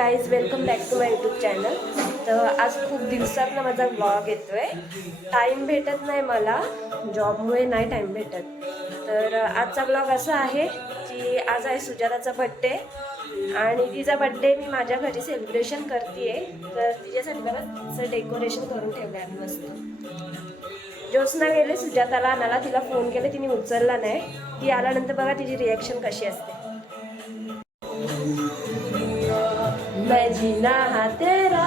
Guys, welcome back to my YouTube channel. तर आज खूप दिवसातनं माझा व्लॉग येतोय. टाईम भेटत नाही मला, जॉबमुळे नाही टाईम भेटत. तर आजचा व्लॉग असा आहे की आज आहे सुजाताचा बड्डे आणि तिचा बड्डे मी माझ्या घरी सेलिब्रेशन करते. तर तिच्यासाठी बघा तिचं डेकोरेशन करून ठेवलं आहे मस्त. ज्योत्स्ना गेले सुजाताला आणायला, तिला फोन केले, तिने उचलला नाही. ती आल्यानंतर बघा तिची रिॲक्शन कशी असते. मैं जीना हा तेरा,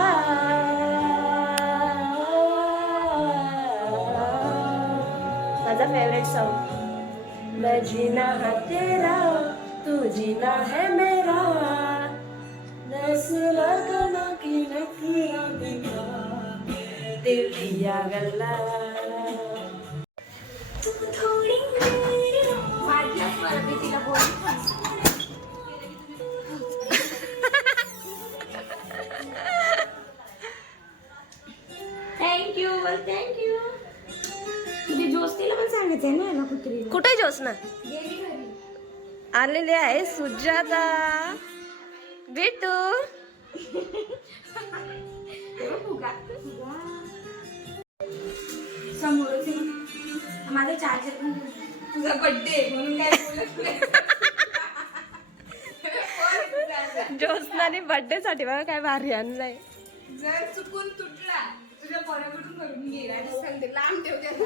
माझा फेवरेट सॉन्ग. मैं जीना हा तेरा, तू जीना है मेरा, दस लगना की नखिया दिखा, दिल दिया गल्ला. थोड़ी तिला बोल. थँक्यू. तुझी ज्योत्स्नेला पण सांगायचंय ना याला कुत्री. कुठे ज्योत्स्ना आलेले आहे सुजाता बेटू. समोरच माझा चार्जर पण तुझा बर्थडे म्हणून काय ज्योत्स्नाने बर्थडे साठी बघा काय भारी आणलंय. जर चुकून तुटला तुझ्या पोराकडून करून घे आणि सांगते लांब ठेव त्याला.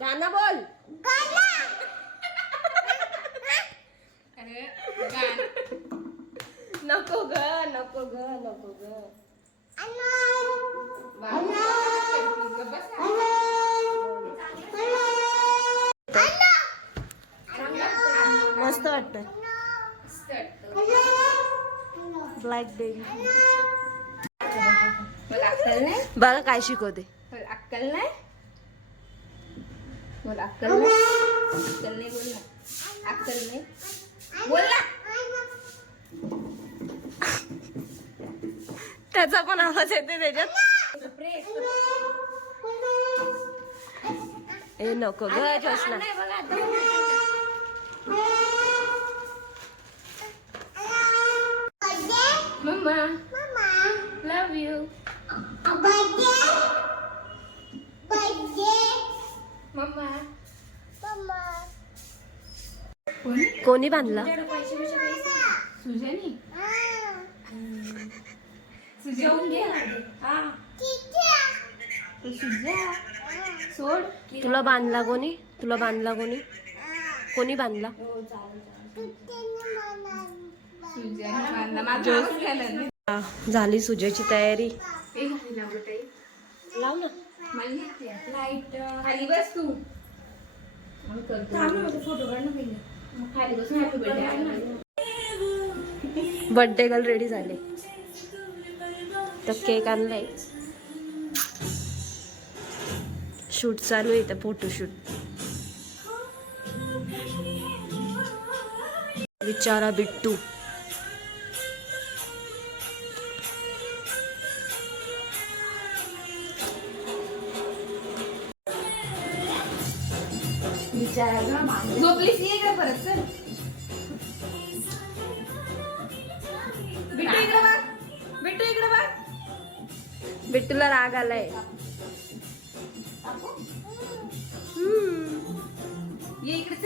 गाणं बोल. अरे नको ग नको ग नको ग. मस्त वाटत. ब्लॅक बेबी अक्कल नाही. बघा काय शिकवते. अक्कल नाही. बोल अक्कल नाही. अक्कल नाही. बोल ना अक्कल नाही. बोल ना. त्याचा पण आवाज येते त्याच्यात. ए नको ग Jyotsna. Mamma love you. Mamma कोणी बांधला. सुजानी सुजाऊन घे. हा सुजा सोड. तुला बांधला कोणी. तुला बांधला कोणी. कोणी बांधला. झाली सुजाची तयारी. लाव ना. लाईट खाली बस तू. फोटो काढ ना. खाली बसून happy birthday. Birthday girl ready झाले. तर केक आणलाय. शूट चालू आहे इथं, फोटोशूट. बिचारा बिट्टू. झोपलीस नाही का परत. चल बिट्टू इकडे बघ. बिट्टू इकडे बघ. बिट्टूला राग आलाय. ये इकडे.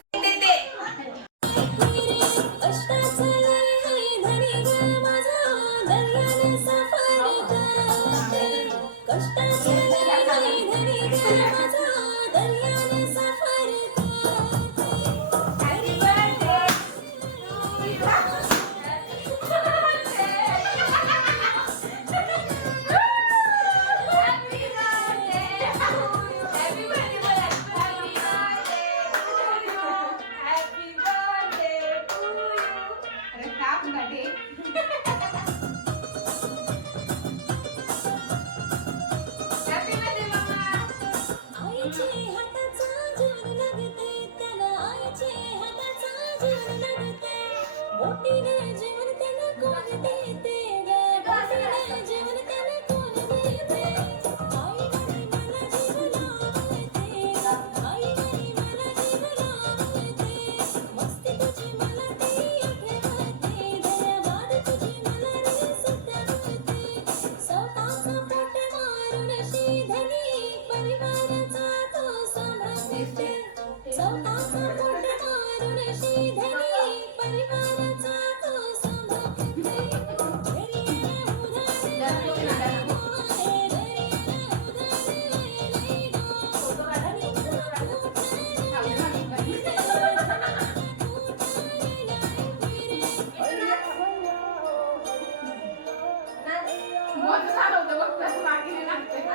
मग झालं होतं बघ तसं बाकी नाही लागतंय.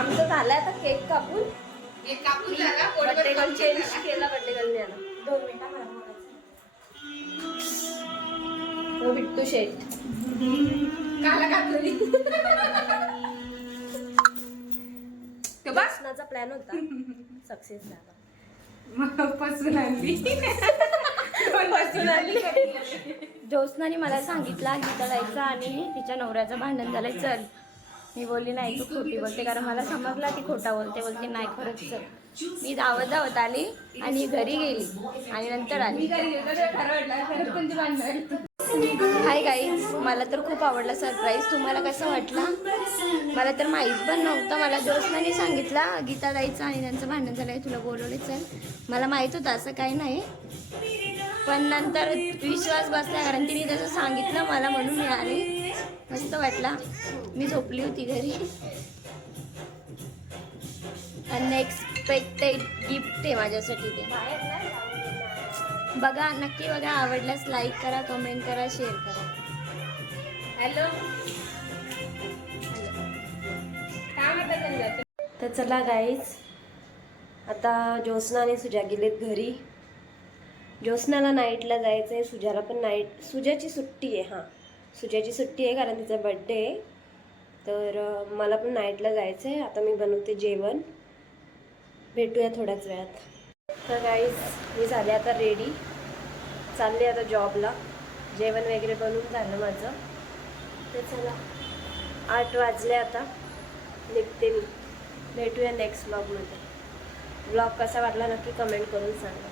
आमचं झालंय आता केक कापून. एक कापून झाला, पोटभर बड्डे गर्ल कापून चेंज झाला. केला बड्डे गर्लने याला. 2 मिनिटं मला बोलायचं. हो बिट्टू शेट. काला घातलेली. ते बस बसण्याचा प्लॅन होता, सक्सेस झाला. मग पसून आणली. पसून आणली. ज्योत्स्नाने मला सांगितलं गीता जायचं आणि तिच्या नवऱ्याचं भांडण झालंय चल. मी बोलली नाही तू खोटी बोलते, कारण मला समजला ती खोटा बोलते. बोलते नाही खरंच चल. मी धावत आली आणि घरी गेली आणि नंतर आली. मी घरी गेलो तर ठरवलं खरंच पण ती भांडण. हाय गाईज, मला तर खूप आवडला सरप्राईज. तुम्हाला कसं वाटलं? मला तर माहीत पण नव्हतं. मला ज्योत्स्नाने सांगितलं गीता जायचं आणि त्यांचं भांडण झालंय तुला बोलवले चल. मला माहीत होतं असं काही नाही, पण नंतर विश्वास बसला कारण तिने जसं सांगितलं मला म्हणून मी आले. मस्त वाटला. मी झोपली होती घरी. अनएक्सपेक्टेड गिफ्ट आहे माझ्यासाठी ते. बघा, नक्की बघा. आवडल्यास लाईक करा, कमेंट करा, शेअर करा. हॅलो काय म्हणतात त्यांना? तर चला गाईज, आता ज्योत्स्ना आणि सुजा गेलेत घरी. ज्योत्स्नाला नाईटला जायचं आहे, सुजाला पण सुजाची सुट्टी आहे. हां, सुजाची सुट्टी आहे कारण तिचा बड्डे आहे. तर मला पण नाईटला जायचं आहे. आता मी बनवते जेवण. भेटूया थोड्याच वेळात. तर गाईज, मी झाले आता रेडी, चालले आता जॉबला. जेवण वगैरे बनवून झालं माझं. तर चला, 8 वाजले आता, निघते मी. भेटूया नेक्स्ट ब्लॉगमध्ये. ब्लॉग कसा वाटला नक्की कमेंट करून सांगा.